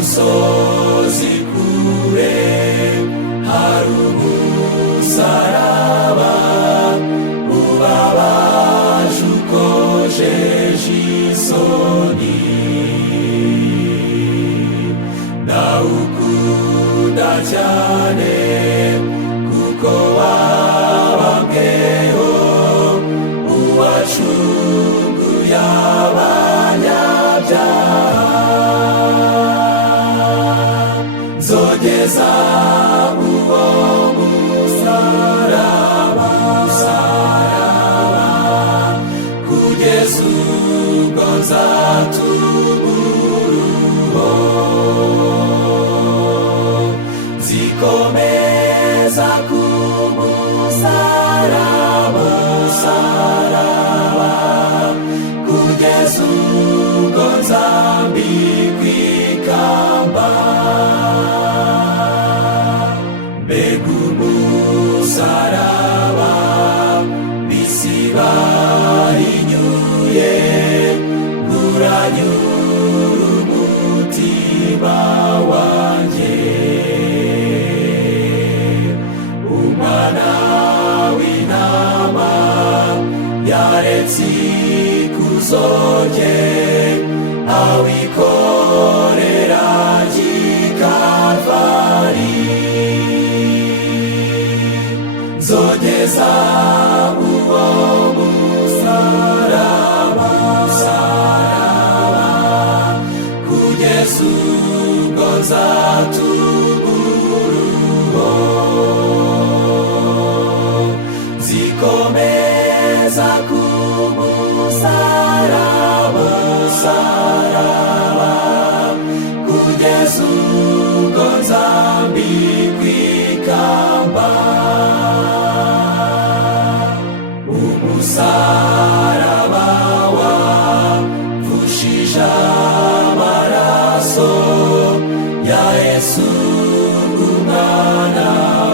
musozi kure hari umusaraba ubabaje ukojeje isoni, ndawukunda cyane kuko wabambweho uwacunguye abanyabyaha. Nzogeza uwo musaraba kugeza ubwo nzatubura nzikomeza ku musaraba kugeza ubwo nzambikwa ikamba. Mbega umusaraba bisi bahinyuye uranyura umutima wanjye. Umwana w'intama yaretse ikuzo rye awikorera Kalvari. Nzogeza uwo musaraba kugeza ubwo nzatubura nzikomeza ku musaraba kugeza ubwo nzambikwa ikamba. Umusaraba wavushije amaraso ya Yesu umwana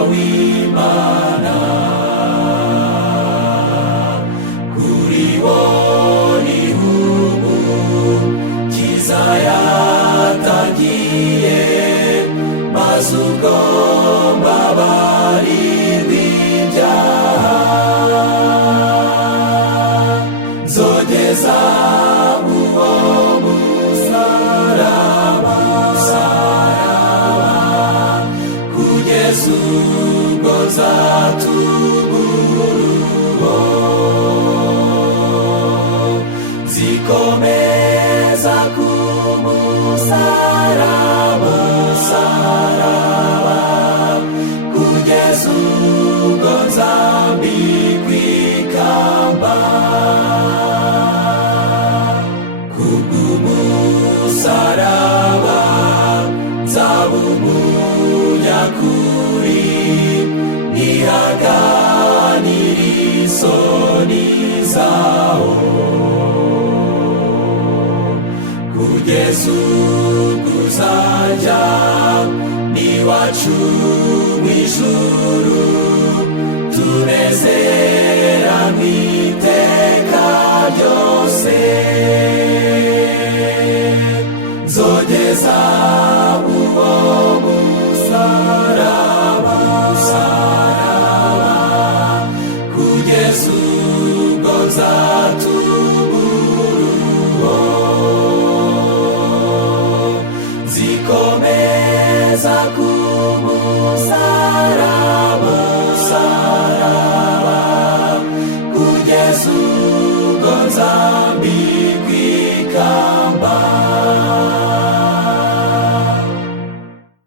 w'Imana. Kuri wo niho umukiza yatangiye, maze ubwo mbabarirwa ibyaha. Nzogeza uwo musaraba kugeza ubwo nzatubura nzikomeza ku musaraba kugeza ubwo nzambikwa ikamba. Kubw'umusaraba nzaba umunyakuri, nihaganira isoni zawo kugeza ubwo uzajya n'iwacu mu ijuru, tunezeranwe iteka ryose. Nzogeza uwo musaraba kugeza ubwo nzatubura nzikomeza ku musaraba kugeza ubwo nzambikwa ikamba.